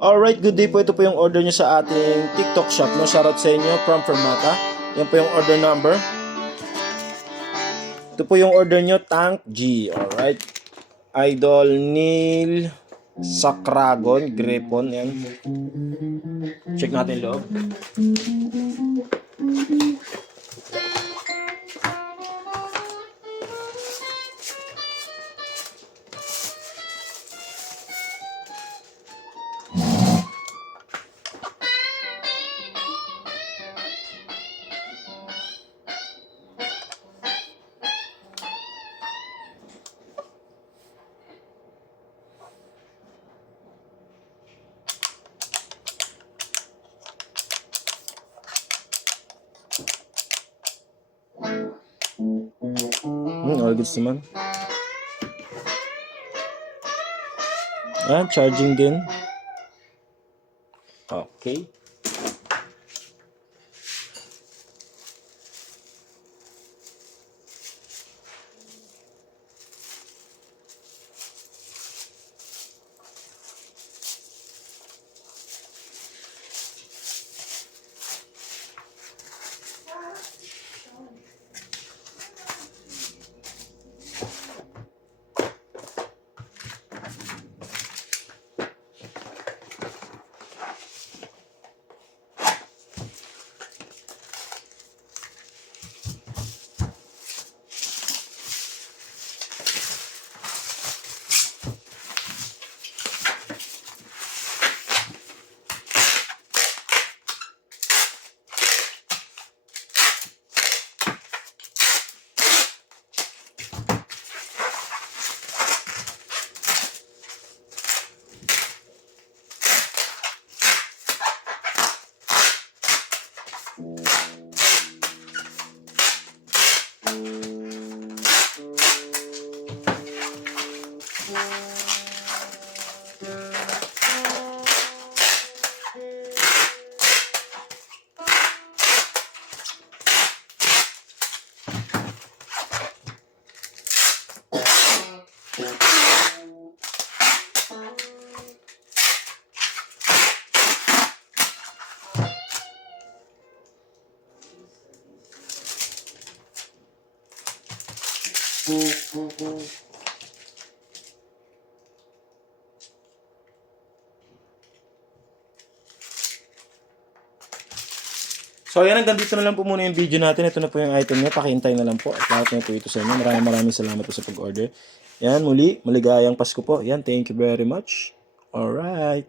Alright, good day po. Ito po yung order nyo sa ating TikTok shop. No? Shoutout sa inyo from Fermata. Yan po yung order number. Ito po yung order nyo, Tank G. Alright. Idol Neil Sacragon, Grepon. Yan. Check natin loob. All goods naman. Charging din. Okay. So ayan, hanggang dito na lang po muna yung video natin. Ito na po yung item niya. Pakihintay na lang po. At lahat na po ito sa inyo. Maraming salamat po sa pag-order. Yan, muli, maligayang Pasko po. Yan, thank you very much. Alright.